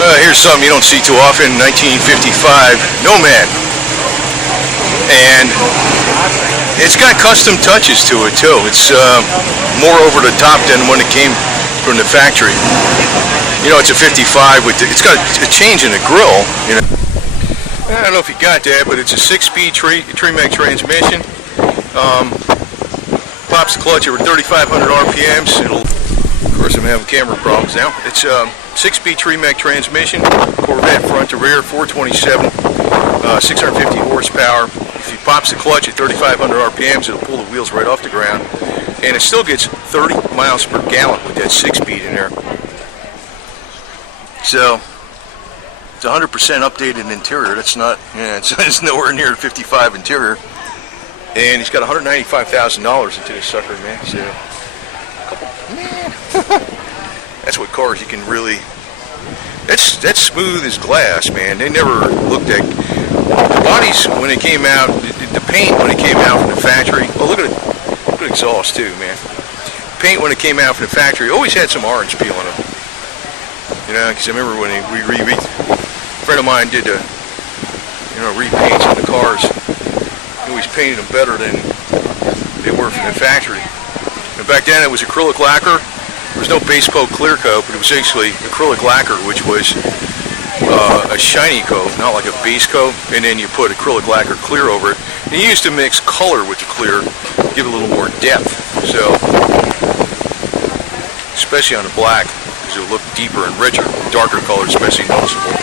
Here's something you don't see too often, 1955 Nomad. And it's got custom touches to it too. It's more over the top than when it came from the factory. You know, it's a 55 with it's got a change in the grill. You know, I don't know if you got that, but it's a 6-speed Tremec transmission. Pops the clutch over 3,500 RPMs. Of course, I'm having camera problems now. It's 6-speed Tremec transmission, Corvette front to rear, 427, 650 horsepower. If he pops the clutch at 3,500 RPMs, it'll pull the wheels right off the ground, and it still gets 30 miles per gallon with that 6-speed in there. So it's 100% updated interior. That's not, it's nowhere near the 55 interior. And he's got $195,000 into this sucker, man. So, man, that's what cars you can really. That's smooth as glass, man. They never looked at the bodies when it came out. The paint when it came out from the factory. Oh, look at the exhaust too, man. Paint when it came out from the factory always had some orange peel on them. You know, because I remember when a friend of mine did repaints on the cars. He always painted them better than they were from the factory. And back then it was acrylic lacquer. There was no base coat clear coat, but it was actually acrylic lacquer, which was a shiny coat, not like a base coat, and then you put acrylic lacquer clear over it. And you used to mix color with the clear, give it a little more depth. So, especially on the black, because it'll look deeper and richer. Darker color especially noticeable.